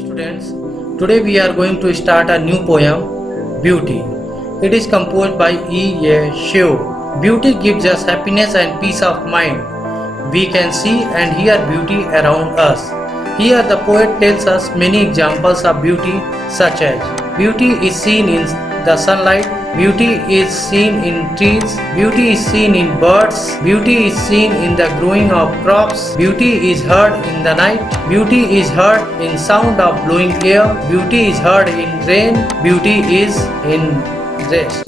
students, today we are going to start a new poem, Beauty. It is composed by E. A. Shiv. Beauty gives us happiness and peace of mind. We can see and hear beauty around us. Here the poet tells us many examples of beauty, such as beauty is seen in the sunlight, beauty is seen in trees, beauty is seen in birds, beauty is seen in the growing of crops, beauty is heard in the night, beauty is heard in sound of blowing air, beauty is heard in rain, beauty is in rest.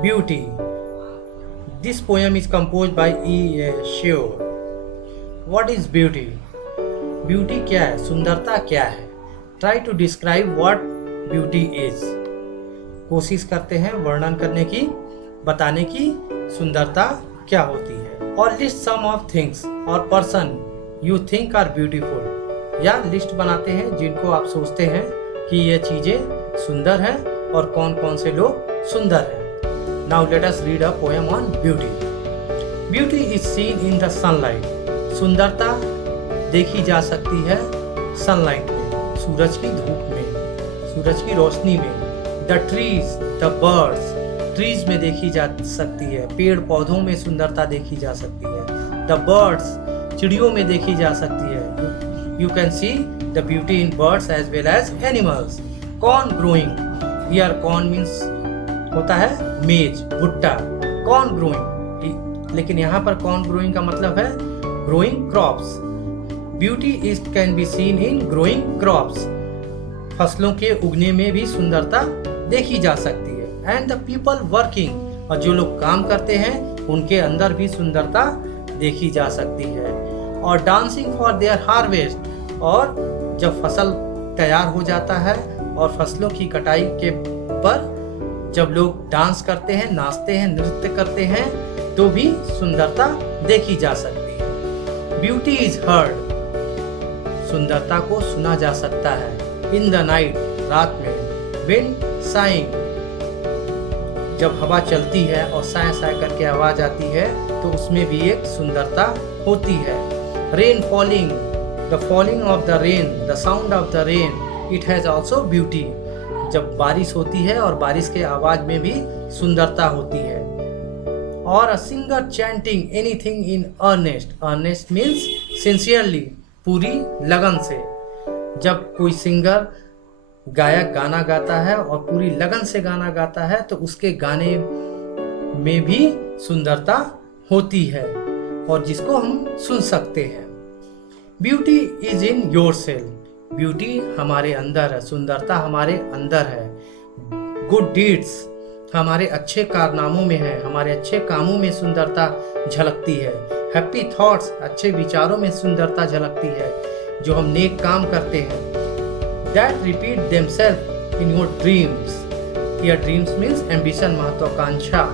Beauty. This poem is composed by E. A. Shiv. What is beauty? Beauty क्या है? सुंदरता क्या है? Try to describe what beauty is. कोशिश करते हैं वर्णन करने की, बताने की सुंदरता क्या होती है. और list some of things और person you think are beautiful. या लिस्ट बनाते हैं जिनको आप सोचते हैं कि ये चीजें सुंदर हैं और कौन कौन से लोग सुंदर हैं. Now let us read a poem on beauty. Beauty is seen in the sunlight. सुंदरता देखी जा सकती है सनलाइट में, सूरज की धूप में, सूरज की रोशनी में. The trees, the birds, trees में देखी जा सकती है, पेड़ पौधों में सुंदरता देखी जा सकती है. The birds, चिड़ियों में देखी जा सकती है. You can see the beauty in birds as well as animals. Corn growing. Here corn means होता है मेज, भुट्टा. कॉर्न ग्रोइंग, लेकिन यहाँ पर कॉर्न ग्रोइंग का मतलब है growing crops. Beauty is can be seen in growing crops. फसलों के उगने में भी सुंदरता देखी जा सकती है. एंड द पीपल वर्किंग, और जो लोग काम करते हैं उनके अंदर भी सुंदरता देखी जा सकती है. और डांसिंग फॉर देयर हार्वेस्ट, और जब फसल तैयार हो जाता है और फसलों की कटाई के पर जब लोग डांस करते हैं, नाचते हैं, नृत्य करते हैं, तो भी सुंदरता देखी जा सकती है. ब्यूटी इज हर्ड, सुंदरता को सुना जा सकता है. इन द नाइट, रात में. विंड साइंग, जब हवा चलती है और साय साय करके आवाज आती है तो उसमें भी एक सुंदरता होती है. Rain falling, the falling of the rain, the sound of the rain, it has also beauty. जब बारिश होती है और बारिश के आवाज में भी सुंदरता होती है. और a singer chanting anything in earnest, earnest means sincerely, पूरी लगन से. जब कोई सिंगर गायक गाना गाता है और पूरी लगन से गाना गाता है तो उसके गाने में भी सुंदरता होती है और जिसको हम सुन सकते हैं. Beauty is in yourself, beauty हमारे अंदर है, सुंदरता हमारे अंदर है. गुड डीड्स, हमारे अच्छे कारनामों में है, हमारे अच्छे कामों में सुंदरता झलकती है. हैप्पी थॉट्स, अच्छे विचारों में सुंदरता झलकती है जो हम नेक काम करते हैं. That repeat themselves in your dreams. Your dreams means ambition, महत्वाकांक्षा,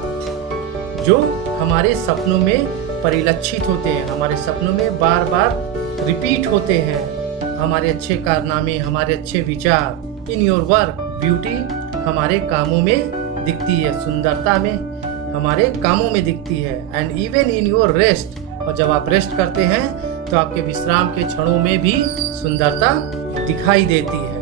जो हमारे सपनों में परिलक्षित होते हैं, हमारे सपनों में बार बार रिपीट होते हैं. हमारे अच्छे कारनामे, हमारे अच्छे विचार. इन योर वर्क, ब्यूटी हमारे कामों में दिखती है, सुंदरता में हमारे कामों में दिखती है. And even in your rest, और जब आप रेस्ट करते हैं तो आपके विश्राम के क्षणों में भी सुंदरता दिखाई देती है.